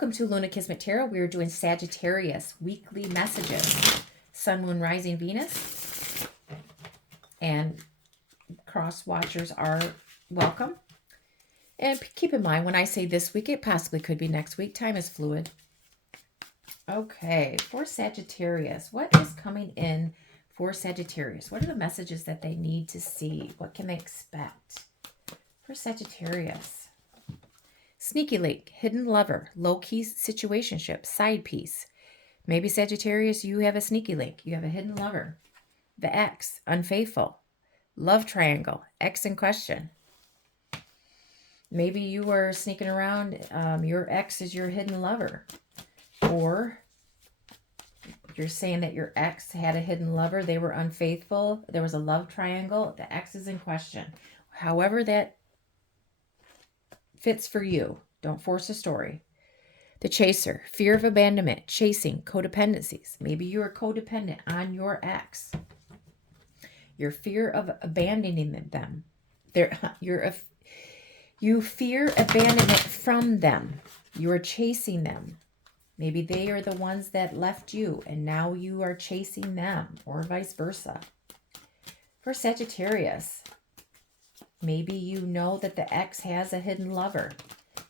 Welcome to Luna Kismet Tarot. We are doing Sagittarius weekly messages. Sun, Moon, Rising, Venus. And cross watchers are welcome. And keep in mind, when I say this week, it possibly could be next week. Time is fluid. Okay, for Sagittarius, what is coming in for Sagittarius? What are the messages that they need to see? What can they expect for Sagittarius? Sneaky link, hidden lover, low-key situationship, side piece. Maybe Sagittarius, you have a sneaky link. You have a hidden lover. The ex, unfaithful. Love triangle, ex in question. Maybe you are sneaking around. Your ex is your hidden lover. Or you're saying that your ex had a hidden lover. They were unfaithful. There was a love triangle. The ex is in question. However that fits for you. Don't force a story. The chaser, fear of abandonment, chasing, codependencies. Maybe you are codependent on your ex. Your fear of abandoning them. You fear abandonment from them. You are chasing them. Maybe they are the ones that left you and now you are chasing them, or vice versa. For Sagittarius, maybe you know that the ex has a hidden lover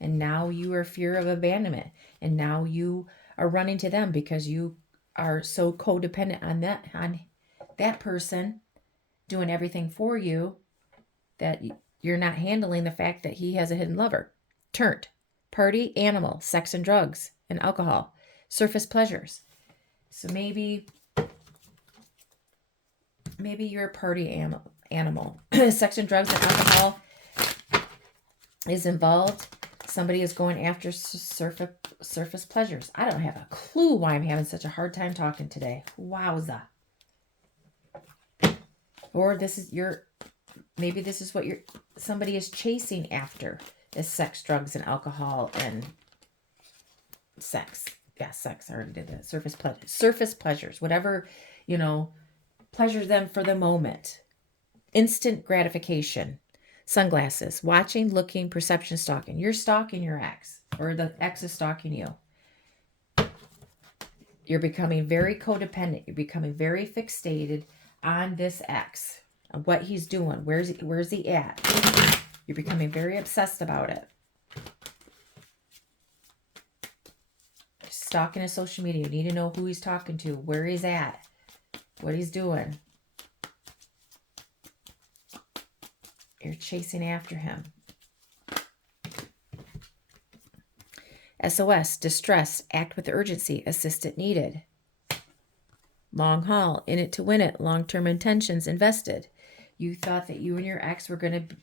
and now you are fear of abandonment and now you are running to them because you are so codependent on that person doing everything for you that you're not handling the fact that he has a hidden lover. Turned, party, animal, sex and drugs and alcohol, surface pleasures. So maybe you're a party animal. Sex and drugs and alcohol is involved. Somebody is going after surface pleasures. I don't have a clue why I'm having such a hard time talking today. Wowza. Or maybe this is what somebody is chasing after, is sex, drugs, and alcohol and sex. Yeah, sex. I already did that. Surface pleasures. Whatever, pleasures them for the moment. Instant gratification. Sunglasses. Watching, looking, perception stalking. You're stalking your ex, or the ex is stalking you. You're becoming very codependent. You're becoming very fixated on this ex, on what he's doing. Where's he at? You're becoming very obsessed about it. Stalking his social media. You need to know who he's talking to, where he's at, what he's doing. You're chasing after him. SOS, distress, act with urgency, assistant needed. Long haul, in it to win it, long-term intentions, invested. You thought that you and your ex were going to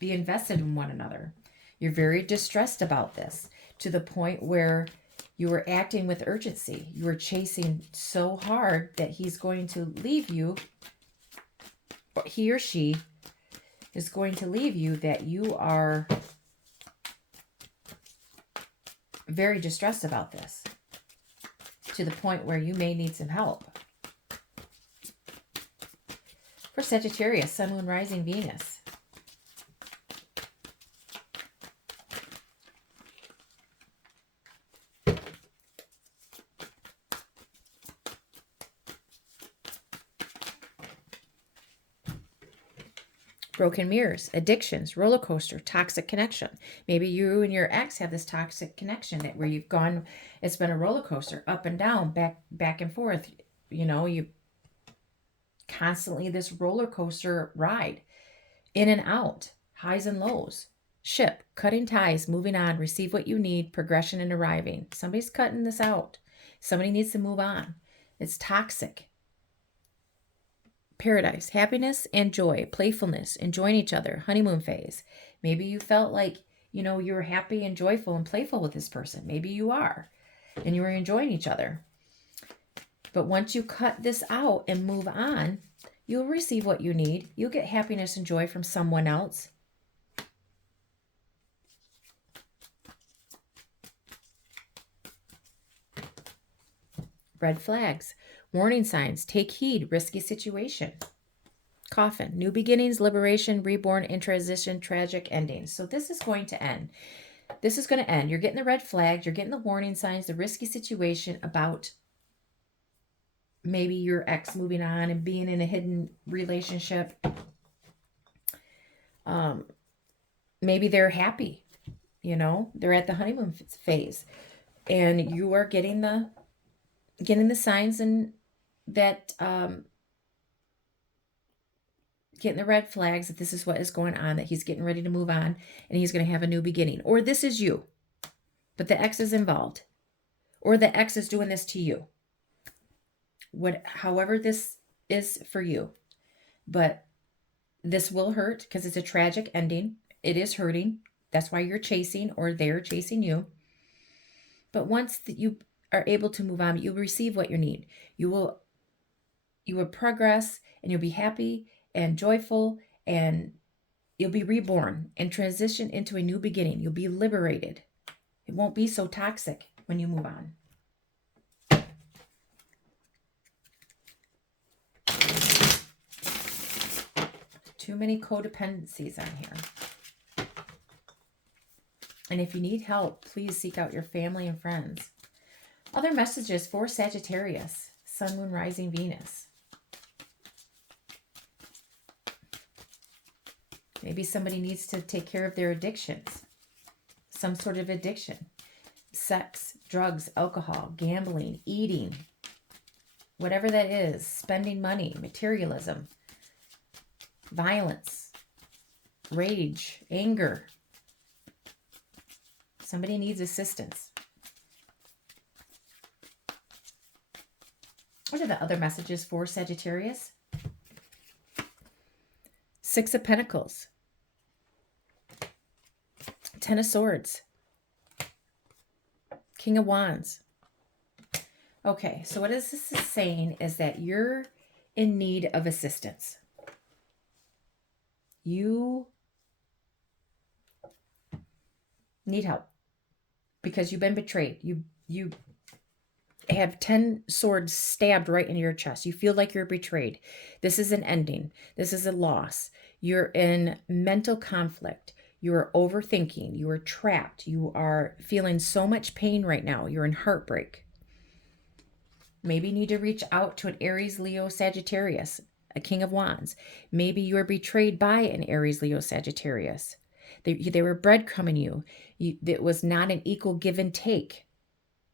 be invested in one another. You're very distressed about this, to the point where you were acting with urgency. You were chasing so hard that he's going to leave you, or he or she is going to leave you, that you are very distressed about this, to the point where you may need some help. For Sagittarius, Sun, Moon, Rising, Venus. Broken mirrors, addictions, roller coaster, toxic connection. Maybe you and your ex have this toxic connection where you've gone, it's been a roller coaster, up and down, back and forth. You constantly this roller coaster ride, in and out, highs and lows. Ship, cutting ties, moving on, receive what you need, progression and arriving. Somebody's cutting this out. Somebody needs to move on. It's toxic. Paradise, happiness and joy, playfulness, enjoying each other, honeymoon phase. Maybe you felt like, you were happy and joyful and playful with this person. Maybe you are, and you were enjoying each other. But once you cut this out and move on, you'll receive what you need. You'll get happiness and joy from someone else. Red flags. Warning signs, take heed, risky situation. Coffin, new beginnings, liberation, reborn, in transition, tragic endings. So this is going to end. This is going to end. You're getting the red flags. You're getting the warning signs, the risky situation about maybe your ex moving on and being in a hidden relationship. Maybe they're happy. You know, they're at the honeymoon phase. And you are getting the signs and that getting the red flags that this is what is going on, that he's getting ready to move on and he's going to have a new beginning. Or this is you, but the ex is involved. Or the ex is doing this to you. However this is for you. But this will hurt because it's a tragic ending. It is hurting. That's why you're chasing, or they're chasing you. But once that you are able to move on, you'll receive what you need. You will progress, and you'll be happy and joyful, and you'll be reborn and transition into a new beginning. You'll be liberated. It won't be so toxic when you move on. Too many codependencies on here. And if you need help, please seek out your family and friends. Other messages for Sagittarius, Sun, Moon, Rising, Venus. Maybe somebody needs to take care of their addictions. Some sort of addiction. Sex, drugs, alcohol, gambling, eating. Whatever that is. Spending money, materialism. Violence, rage, anger. Somebody needs assistance. What are the other messages for Sagittarius? Six of Pentacles. Ten of Swords. King of Wands. Okay, so what this is saying is that you're in need of assistance. You need help because you've been betrayed. You have 10 swords stabbed right into your chest. You feel like you're betrayed. This is an ending. This is a loss. You're in mental conflict. You are overthinking. You are trapped. You are feeling so much pain right now. You're in heartbreak. Maybe you need to reach out to an Aries, Leo, Sagittarius, a King of Wands. Maybe you were betrayed by an Aries, Leo, Sagittarius. They were breadcrumbing you. It was not an equal give and take.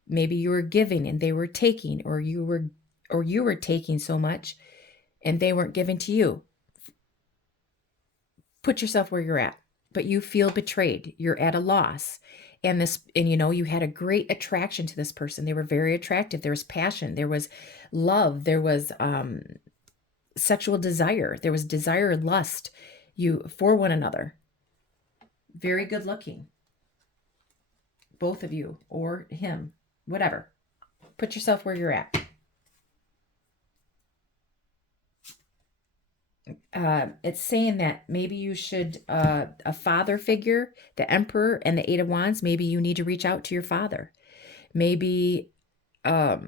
Maybe you were giving and they were taking, or you were taking so much and they weren't giving to you. Put yourself where you're at, but you feel betrayed. You're at a loss. And you had a great attraction to this person. They were very attractive. There was passion. There was love. There was sexual desire. There was desire, lust, for one another. Very good looking. Both of you or him, whatever. Put yourself where you're at. It's saying that maybe you should, a father figure, the Emperor and the Eight of Wands, maybe you need to reach out to your father. Maybe a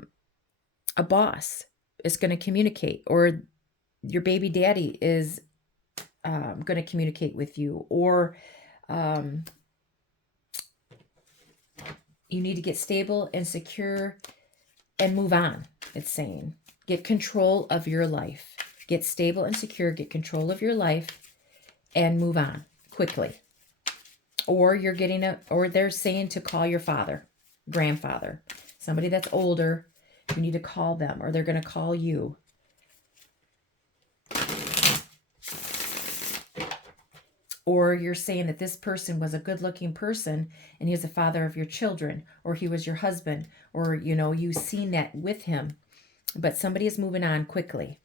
boss is going to communicate, or your baby daddy is going to communicate with you, or you need to get stable and secure and move on. It's saying get control of your life. Get stable and secure, get control of your life, and move on quickly. Or they're saying to call your father, grandfather, somebody that's older. You need to call them, or they're going to call you. Or you're saying that this person was a good-looking person and he was the father of your children, or he was your husband, or, you've seen that with him. But somebody is moving on quickly.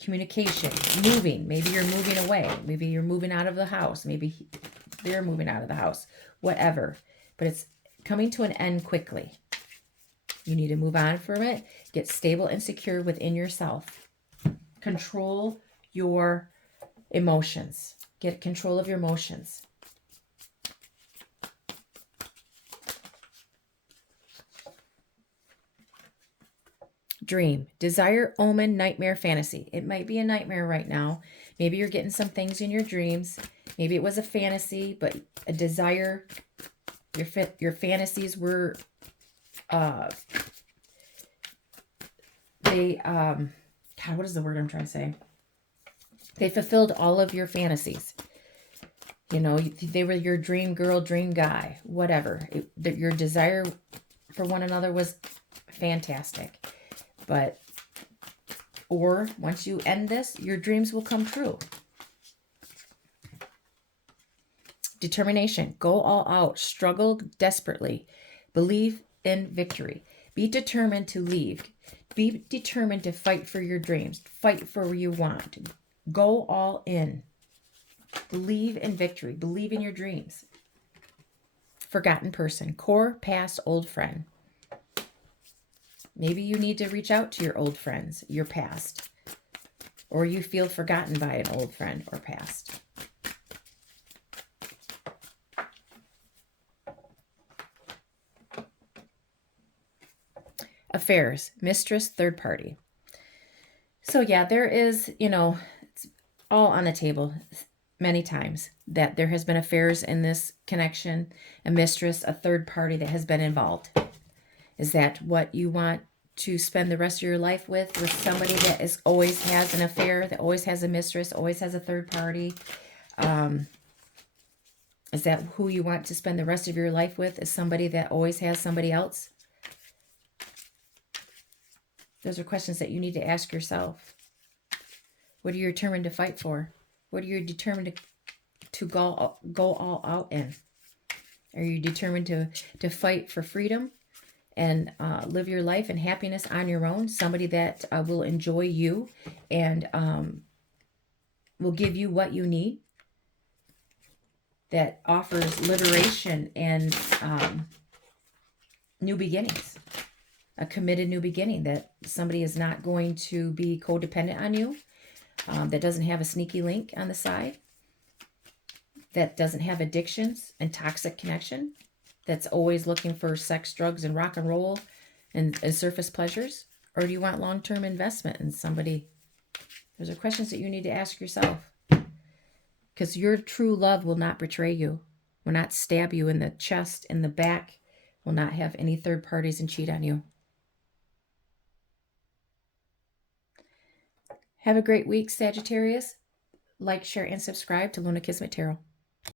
Communication, moving. Maybe you're moving away. Maybe you're moving out of the house. Maybe they're moving out of the house. Whatever. But it's coming to an end quickly. You need to move on from it. Get stable and secure within yourself. Control your emotions. Get control of your emotions. Dream, desire, omen, nightmare, fantasy. It might be a nightmare right now. Maybe you're getting some things in your dreams. Maybe it was a fantasy, but a desire Your fantasies were, they, God, what is the word I'm trying to say? They fulfilled all of your fantasies. You know, they were your dream girl, dream guy, whatever. Your desire for one another was fantastic. But, or once you end this, your dreams will come true. Determination. Go all out. Struggle desperately. Believe in victory. Be determined to leave. Be determined to fight for your dreams. Fight for what you want. Go all in. Believe in victory. Believe in your dreams. Forgotten person. Core, past, old friend. Maybe you need to reach out to your old friends, your past. Or you feel forgotten by an old friend or past. Affairs. Mistress, third party. So yeah, there is, you know, it's all on the table many times that there has been affairs in this connection, a mistress, a third party that has been involved. Is that what you want to spend the rest of your life with somebody that always has an affair, that always has a mistress, always has a third party? Is that who you want to spend the rest of your life with, is somebody that always has somebody else? Those are questions that you need to ask yourself. What are you determined to fight for? What are you determined to go all out in? Are you determined to fight for freedom and live your life and happiness on your own? Somebody that will enjoy you and will give you what you need, that offers liberation and new beginnings, a committed new beginning, that somebody is not going to be codependent on you, that doesn't have a sneaky link on the side, that doesn't have addictions and toxic connection, that's always looking for sex, drugs, and rock and roll and surface pleasures? Or do you want long-term investment in somebody? Those are questions that you need to ask yourself. Because your true love will not betray you, will not stab you in the chest, in the back, will not have any third parties and cheat on you. Have a great week, Sagittarius. Like, share, and subscribe to Luna Kismet Tarot.